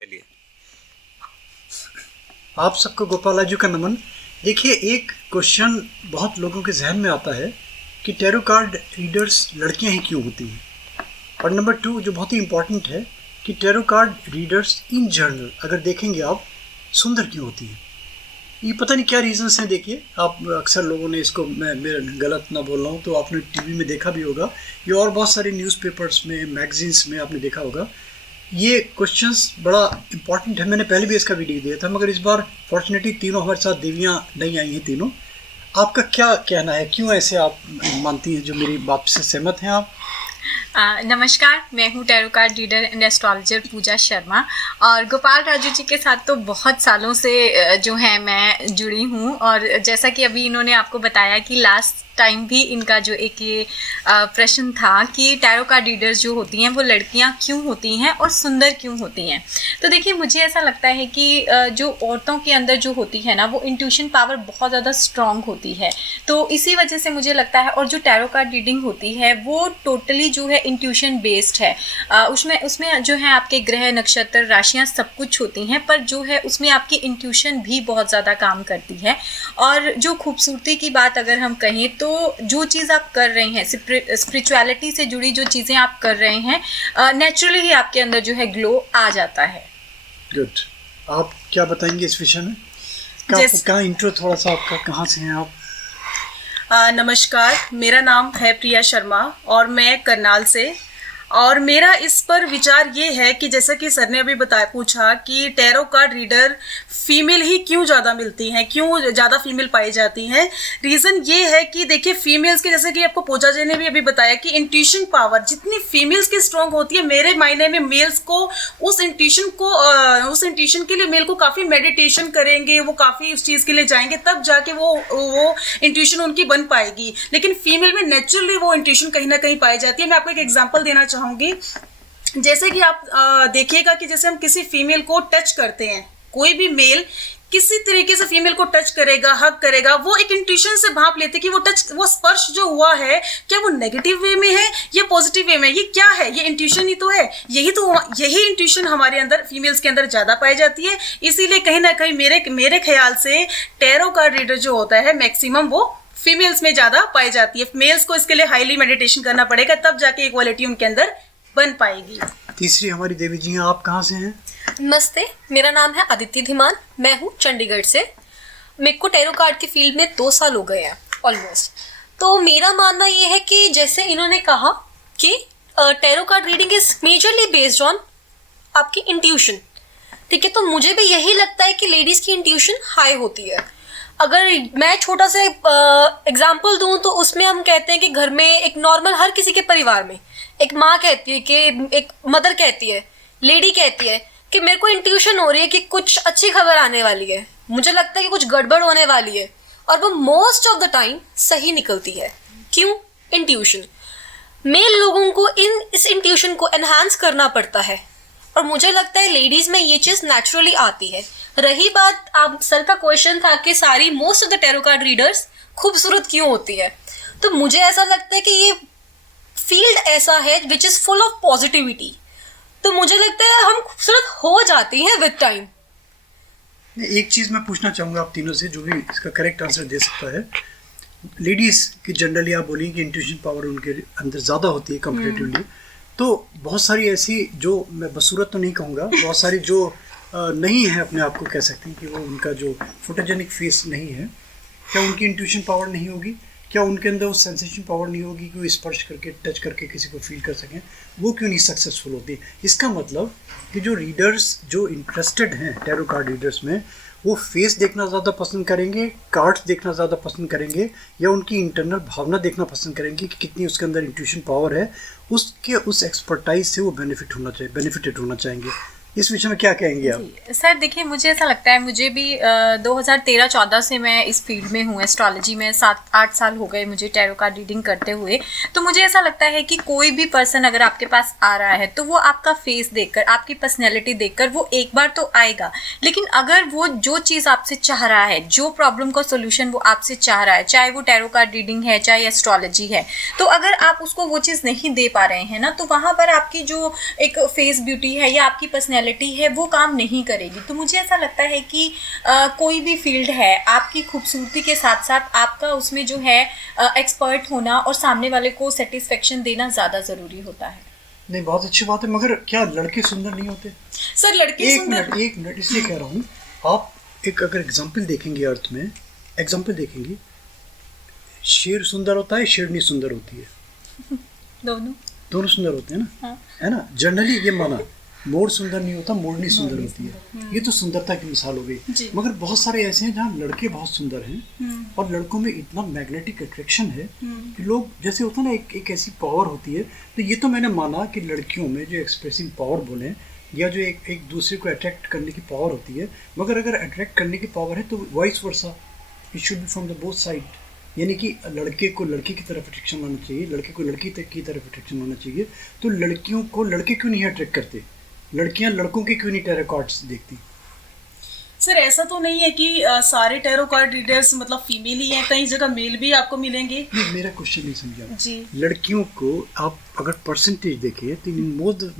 चलिए। आप सबको गोपाला जी का नमन। देखिए, एक क्वेश्चन बहुत लोगों के जहन में आता है कि टैरो कार्ड रीडर्स लड़कियां ही क्यों होती हैं, और नंबर 2 जो बहुत ही इम्पॉर्टेंट है कि tarot card readers in general अगर देखेंगे आप सुंदर क्यों होती हैं। ये पता नहीं क्या रीजंस हैं। देखिए, आप अक्सर लोगों ने इसको, मैं गलत ना बोल रहा हूँ तो आपने टीवी में देखा भी होगा, ये और बहुत सारे न्यूज़पेपर्स में, मैगजीन्स में आपने देखा होगा। ये क्वेश्चंस बड़ा इम्पॉर्टेंट है। मैंने पहले भी इसका वीडियो दिया था, मगर इस बार फॉर्चुनेटली तीनों हमारे साथ देवियाँ नहीं आई हैं तीनों। आपका क्या कहना है, क्यों ऐसे आप मानती हैं? जो मेरी बात से सहमत हैं आप? नमस्कार, मैं हूँ tarot card reader and astrologer Pooja Sharma, और गोपाल राजू जी के साथ तो बहुत सालों से जो है मैं जुड़ी हूँ। और जैसा कि अभी इन्होंने आपको बताया कि लास्ट टाइम भी इनका जो एक ये प्रश्न था कि टैरो कार्ड रीडर्स जो होती हैं वो लड़कियां क्यों होती हैं और सुंदर क्यों होती हैं। तो देखिए, मुझे ऐसा लगता है कि जो औरतों के अंदर जो होती है ना, वो इंट्यूशन पावर बहुत ज़्यादा स्ट्रांग होती है। तो इसी वजह से मुझे लगता है, और जो टैरो कार्ड रीडिंग होती है वो टोटली जो है इंट्यूशन बेस्ड है। उसमें जो है आपके ग्रह, नक्षत्र, राशियाँ सब कुछ होती हैं, पर जो है उसमें आपकी इंट्यूशन भी बहुत ज़्यादा काम करती है। और जो खूबसूरती की बात अगर हम कहें तो जो चीज़ आप कर रहे हैं, स्पिरिचुअलिटी से जुड़ी जो चीज़ें आप कर रहे हैं, नेचुरली ही आपके अंदर जो है ग्लो आ जाता है। गुड। आप क्या बताएंगे इस विषय में? कहाँ इंट्रो थोड़ा सा आपका, कहाँ से हैं आप? नमस्कार, मेरा नाम है प्रिया शर्मा और मैं करनाल से। और मेरा इस पर विचार ये है कि जैसा कि सर ने अभी पूछा कि टैरो कार्ड रीडर फीमेल ही क्यों ज़्यादा मिलती हैं, क्यों ज़्यादा फीमेल पाई जाती हैं। रीज़न ये है कि देखिए, फीमेल्स के, जैसे कि आपको पूजा जी ने भी अभी बताया कि इंट्यूशन पावर जितनी फीमेल्स की स्ट्रॉन्ग होती है, मेरे मायने में मेल्स को उस इंट्यूशन के लिए मेल को काफ़ी मेडिटेशन करेंगे, वो काफ़ी उस चीज़ के लिए जाएंगे, तब जाके वो इंट्यूशन उनकी बन पाएगी। लेकिन फीमेल में नेचुरली वो इंट्यूशन कहीं ना कहीं पाई जाती है। मैं आपको एक एग्जाम्पल देना चाहूँगी। जैसे कि आप देखिएगा कि जैसे हम किसी फीमेल को टच करते हैं, कोई भी मेल किसी तरीके से फीमेल को टच करेगा, हक करेगा, वो एक इंट्यूशन से भाप लेते कि वो स्पर्श जो हुआ है, क्या वो नेगेटिव वे में है या पॉजिटिव वे में, ये क्या है, ये इंट्यूशन ही तो है। यही इंट्यूशन हमारे अंदर, फीमेल्स के अंदर ज्यादा पाई जाती है। इसीलिए कहीं ना कहीं मेरे ख्याल से टैरो कार्ड रीडर जो होता है, मैक्सिमम वो फीमेल्स में ज्यादा पाई जाती है। मेल्स को इसके लिए हाईली मेडिटेशन करना पड़ेगा, तब जाके इक्वालिटी उनके अंदर बन पाएगी। तीसरी हमारी देवी जी हैं, आप कहाँ से हैं? नमस्ते, मेरा नाम है अदिति धीमान, मैं हूँ चंडीगढ़ से। मेरे को टैरो कार्ड की फील्ड में 2 साल हो गए हैं ऑलमोस्ट। तो मेरा मानना ये है कि जैसे इन्होंने कहा कि tarot card reading is majorly based on आपकी इंट्यूशन, ठीक है। तो मुझे भी यही लगता है कि लेडीज़ की इंट्यूशन हाई होती है। अगर मैं छोटा सा एग्जाम्पल दूं तो उसमें हम कहते हैं कि घर में एक नॉर्मल, हर किसी के परिवार में एक माँ कहती है कि, एक मदर कहती है, लेडी कहती है कि मेरे को इंट्यूशन हो रही है कि कुछ अच्छी खबर आने वाली है, मुझे लगता है कि कुछ गड़बड़ होने वाली है, और वो मोस्ट ऑफ द टाइम सही निकलती है। क्यों? इंट्यूशन। मेल लोगों को इस इंट्यूशन को एनहांस करना पड़ता है, और मुझे लगता है लेडीज में ये चीज़ नेचुरली आती है। रही बात, आप सर का क्वेश्चन था कि सारी most of the tarot card readers खूबसूरत क्यों होती है, तो मुझे ऐसा लगता है कि ये फील्ड ऐसा है which is full of positivity. तो मुझे लगता है हम खूबसूरत हो जाती हैं विद टाइम। एक चीज़ मैं पूछना चाहूँगा आप तीनों से, जो भी इसका करेक्ट आंसर दे सकता है। लेडीज़ की जनरली आप बोलिए कि इंट्यूशन पावर उनके अंदर ज़्यादा होती है कंपेरेटिवली, तो बहुत सारी ऐसी, जो मैं बसूरत तो नहीं कहूँगा, बहुत सारी जो नहीं है, अपने आप को कह सकते हैं कि वो, उनका जो फोटोजेनिक फेस नहीं है, क्या उनकी इंट्यूशन पावर नहीं होगी? क्या उनके अंदर वो सेंसेशन पावर नहीं होगी कि वो स्पर्श करके, टच करके किसी को फील कर सकें? वो क्यों नहीं सक्सेसफुल होती? इसका मतलब कि जो रीडर्स जो इंटरेस्टेड हैं टैरो कार्ड रीडर्स में, वो फेस देखना ज़्यादा पसंद करेंगे, कार्ड्स देखना ज़्यादा पसंद करेंगे, या उनकी इंटरनल भावना देखना पसंद करेंगे कि कितनी उसके अंदर इंट्यूशन पावर है, उस एक्सपर्टाइज से वो बेनिफिटेड होना चाहेंगे। इस विषय में क्या कहेंगे आप? सर देखिए, मुझे ऐसा लगता है, मुझे भी 2013-14 से मैं इस फील्ड में हूँ, एस्ट्रोलॉजी में 7-8 साल हो गए मुझे टैरो कार्ड रीडिंग करते हुए। तो मुझे ऐसा लगता है कि कोई भी पर्सन अगर आपके पास आ रहा है तो वो आपका फेस देखकर, आपकी पर्सनैलिटी देखकर वो एक बार तो आएगा, लेकिन अगर वो जो चीज़ आपसे चाह रहा है, जो प्रॉब्लम का सोल्यूशन वो आपसे चाह रहा है, चाहे वो टैरो कार्ड रीडिंग है, चाहे एस्ट्रोलॉजी है, तो अगर आप उसको वो चीज़ नहीं दे पा रहे हैं ना, तो वहाँ पर आपकी जो एक फेस ब्यूटी है या आपकी पर्सनैलिटी पर्सनैलिटी है वो काम नहीं करेगी। तो मुझे ऐसा लगता है कि कोई भी फील्ड है, आपकी खूबसूरती के साथ साथ आपका उसमें जो है एक्सपर्ट होना और सामने वाले को सेटिस्फेक्शन देना ज़्यादा ज़रूरी होता है। नहीं, बहुत अच्छी बात है, मगर क्या लड़के सुंदर नहीं होते? सर लड़के सुंदर, एक मिनट इसलिए कह रहा हूँ, आप एक अगर एग्जाम्पल देखेंगे अर्थ में, एग्जाम्पल देखेंगे, शेर सुंदर होता है, शेरनी सुंदर होती है, दोनों सुंदर होते हैं ना। हाँ। है ना, जनरली ये माना, मोर सुंदर नहीं होता, मोरनी सुंदर होती है। ये तो सुंदरता की मिसाल हो गई, मगर बहुत सारे ऐसे हैं जहाँ लड़के बहुत सुंदर हैं और लड़कों में इतना मैग्नेटिक अट्रैक्शन है कि लोग, जैसे होता है ना, एक ऐसी पावर होती है। तो ये तो मैंने माना कि लड़कियों में जो एक्सप्रेसिव पावर बोले या जो एक दूसरे को अट्रैक्ट करने की पावर होती है, मगर अगर अट्रैक्ट करने की पावर है तो vice versa, it should be from the both side. यानी कि लड़के को लड़की की तरफ अट्रैक्शन होना चाहिए, लड़के को लड़की की तरफ अट्रैक्शन होना चाहिए। तो लड़कियों को लड़के क्यों नहीं अट्रैक्ट करते, लड़कियां लड़कों के क्यों नहीं टैरो कार्ड्स देखती? सर ऐसा तो नहीं है कि सारे टैरो कार्ड रीडर्स मतलब फीमेल ही हैं, कई जगह मेल भी आपको मिलेंगे। नहीं, मेरा क्वेश्चन नहीं समझा जी। लड़कियों को आप अगर परसेंटेज देखें तो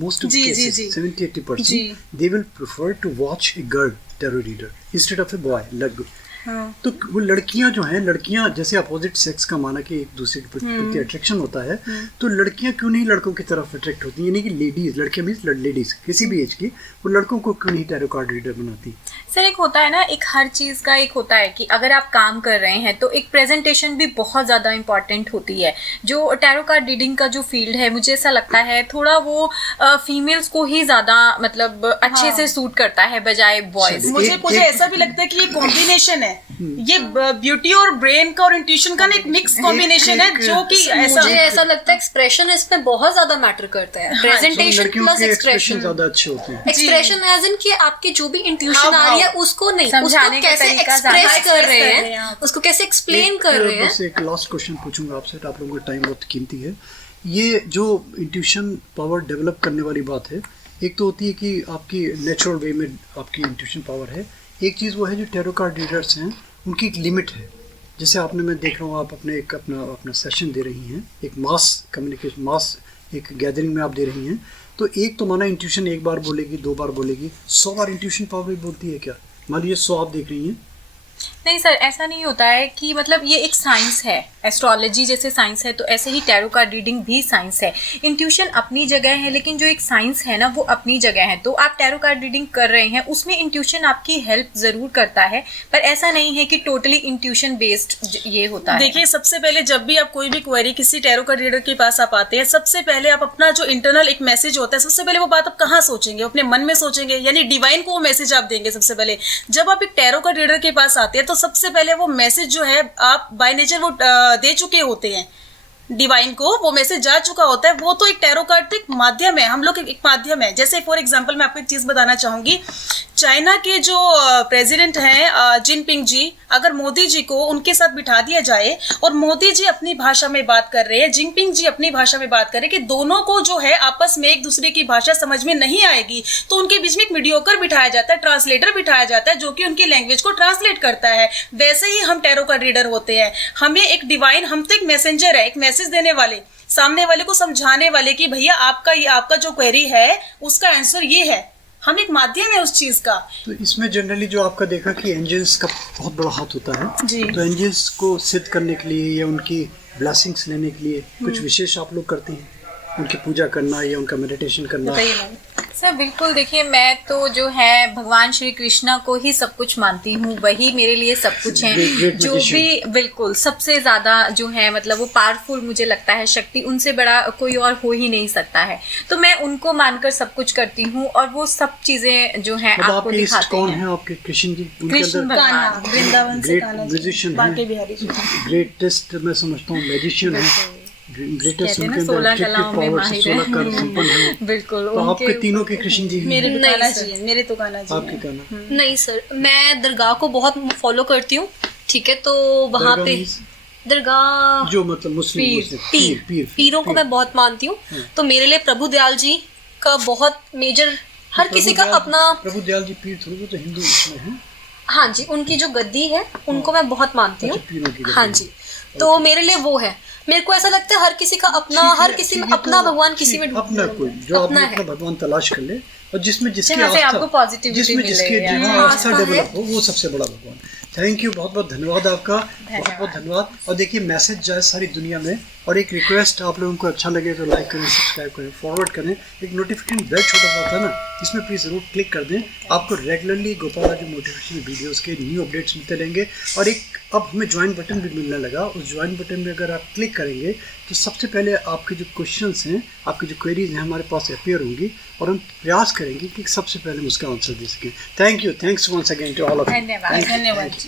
मोस्ट ऑफ जी, जी, केसेस जी। 70-80% they will prefer to watch a girl tarot reader instead of a boy. हाँ। तो वो लड़कियां जो हैं, लड़कियां जैसे अपोजिट सेक्स का माना कि एक दूसरे के प्रति अट्रैक्शन होता है, तो लड़कियां क्यों नहीं लड़कों की तरफ अट्रैक्ट होती हैं? यानी कि लेडीज, लड़कियां मीन्स लेडीज किसी भी एज की, वो लड़कों को क्यों नहीं टैरो कार्ड रीडर बनाती? सर एक होता है ना, एक हर चीज़ का एक होता है कि अगर आप काम कर रहे हैं तो एक प्रेजेंटेशन भी बहुत ज़्यादा इम्पॉर्टेंट होती है। जो टैरो कार्ड रीडिंग का जो फील्ड है, मुझे ऐसा लगता है थोड़ा वो फीमेल्स को ही ज़्यादा मतलब अच्छे से सूट करता है बजाय बॉयज। मुझे ऐसा भी लगता है कि ये कॉम्बिनेशन है, ये ब्यूटी और ब्रेन का और इंट्यूशन का ना एक मिक्स कॉम्बिनेशन है, जो कि ऐसा मुझे ऐसा लगता है एक्सप्रेशन इसमें बहुत ज्यादा मैटर करता है। प्रेजेंटेशन लड़कियों प्लस के एक्सप्रेशन एक्सप्रेशन। ज्यादा अच्छे होते हैं। एक्सप्रेशन एज इन कि आपकी जो भी इंट्यूशन आ रही है उसको नहीं, समझाने उसको का कैसे तरीका एक्सप्रेस ज्यादा कर रहे express कर रहे हैं, हैं। उसको कैसे एक्सप्लेन कर रहे हैं। बस एक लास्ट क्वेश्चन पूछूंगा आपसे, आप लोगों का टाइम बहुत कीमती है। ये जो इंट्यूशन पावर डेवलप करने वाली बात है, एक तो होती है कि आपकी नेचुरल वे में आपकी इंट्यूशन पावर है, एक चीज़ वो है जो टैरो कार्ड रीडर्स हैं उनकी एक लिमिट है। जैसे आपने, मैं देख रहा हूँ आप अपने एक अपना सेशन दे रही हैं, एक मास कम्युनिकेशन, मास एक गैदरिंग में आप दे रही हैं, तो एक तो माना इंट्यूशन एक बार बोलेगी, 2 बार बोलेगी, 100 बार इंट्यूशन पावर भी बोलती है क्या? मान लीजिए 100 आप देख रही हैं। नहीं सर, ऐसा नहीं होता है कि मतलब ये एक साइंस है, एस्ट्रोलॉजी जैसे साइंस है तो ऐसे ही टैरो कार्ड रीडिंग भी साइंस है। इंट्यूशन अपनी जगह है, लेकिन जो एक साइंस है ना वो अपनी जगह है। तो आप टैरो कार्ड रीडिंग कर रहे हैं, उसमें इंट्यूशन आपकी हेल्प ज़रूर करता है, पर ऐसा नहीं है कि टोटली इंट्यूशन बेस्ड ये होता है। देखिए, सबसे पहले जब भी आप कोई भी क्वेरी किसी टैरो कार्ड रीडर के पास आप आते हैं, सबसे पहले आप अपना जो इंटरनल एक मैसेज होता है, सबसे पहले वो बात आप कहाँ सोचेंगे? अपने मन में सोचेंगे, यानी डिवाइन को वो मैसेज आप देंगे। सबसे पहले जब आप एक टैरो कार्ड रीडर के पास आते हैं तो सबसे पहले वो मैसेज जो है आप बाय नेचर वो दे चुके होते हैं डिवाइन को, वो मैसेज जा चुका होता है। वो तो एक टैरो कार्ड एक माध्यम है, हम लोग एक माध्यम है। जैसे फॉर एग्जांपल मैं आपको एक चीज बताना चाहूंगी, चाइना के जो प्रेसिडेंट हैं जिनपिंग जी, अगर मोदी जी को उनके साथ बिठा दिया जाए और मोदी जी अपनी भाषा में बात कर रहे हैं, जिनपिंग जी अपनी भाषा में बात कर रहे हैं, कि दोनों को जो है आपस में एक दूसरे की भाषा समझ में नहीं आएगी, तो उनके बीच में एक मीडियोकर बिठाया जाता है, ट्रांसलेटर बिठाया जाता है, जो कि उनकी लैंग्वेज को ट्रांसलेट करता है। वैसे ही हम टैरो कार्ड रीडर होते हैं, हमें एक डिवाइन, हम तो एक मैसेंजर है, एक मैसेज देने वाले, सामने वाले को समझाने वाले कि भैया आपका जो क्वेरी है उसका आंसर ये है। हम एक माध्यम है उस चीज का। तो इसमें जनरली जो आपका देखा कि एंजल्स का बहुत बड़ा हाथ होता है जी। तो एंजल्स को सिद्ध करने के लिए या उनकी ब्लेसिंग्स लेने के लिए कुछ विशेष आप लोग करते हैं? उनकी पूजा करना या उनका मेडिटेशन करना? सर बिल्कुल, देखिए मैं तो जो है भगवान श्री कृष्णा को ही सब कुछ मानती हूँ, वही मेरे लिए सब कुछ है। Great जो magician. भी बिल्कुल सबसे ज़्यादा जो है मतलब वो पावरफुल मुझे लगता है शक्ति, उनसे बड़ा कोई और हो ही नहीं सकता है। तो मैं उनको मानकर सब कुछ करती हूँ और वो सब चीज़ें जो है मतलब आपको आपके इष्ट दिखाते कौन हैं। है आपके? कृष्ण जी, कृष्ण उनके भगवान। अंदर वृंदावन से ग्रेट कान्हा जी, म्यूजिशियन बांके है, बिहारी जी। ग्रेटेस्ट मैं समझता हूँ मैजिशियन है, ग्रेटेस्ट कहते हैं ना उनके 16 अंदर कलाओं में पावर से माहिर 16 है। कर संपन्न है। बिल्कुल, तो आपके उनके तीनों के कृष्ण जी हैं। मेरे तो नहीं कान्हा सर। जी हैं, मेरे तो कान्हा जी आपके हैं। कहना नहीं सर, मैं दरगाह को बहुत फॉलो करती हूँ, ठीक है, तो वहाँ दरगाह पे means? दरगाह जो मतलब मुस्लिम पीरों को मैं बहुत मानती हूँ। तो मेरे लिए प्रभु दयाल जी का बहुत मेजर, हर किसी का अपना, प्रभु दयाल जी पीर थोड़ी, वो तो हिंदू इसमें है। हाँ जी, उनकी जो गद्दी है उनको मैं बहुत मानती हूँ। अच्छा, पीरों की गद्दी। हाँ जी, तो मेरे लिए वो है। मेरे को ऐसा लगता है हर किसी का अपना, हर किसी में अपना भगवान किसी में अपना कोई जो अपना आपने अपना भगवान तलाश कर ले, और जिसमें जिसकी जहाँ से आपको positivity जिसमें मिले जिसकी यार। हाँ, आस्था आस्था है। डेवलप हो, वो सबसे बड़ा भगवान। थैंक यू, बहुत बहुत धन्यवाद आपका, बहुत बहुत धन्यवाद। और देखिए मैसेज जाए सारी दुनिया में, और एक रिक्वेस्ट, आप लोगों को अच्छा लगे तो लाइक करें, सब्सक्राइब करें, फॉरवर्ड करें। एक नोटिफिकेशन बेल छोटा सा आता है ना, इसमें प्लीज़ ज़रूर क्लिक कर दें। आपको regularly Gopal Raju motivational videos के न्यू अपडेट्स मिलते रहेंगे। और एक अब हमें ज्वाइन बटन भी मिलने लगा, उस ज्वाइन बटन में अगर आप क्लिक करेंगे तो सबसे पहले आपके जो क्वेश्चंस हैं, आपकी जो क्वेरीज हैं हमारे पास अपीयर होंगी, और हम प्रयास करेंगे कि सबसे पहले हम उसका आंसर दे सकें। Thank you, thanks once again to all of you. धन्यवाद। धन्यवाद।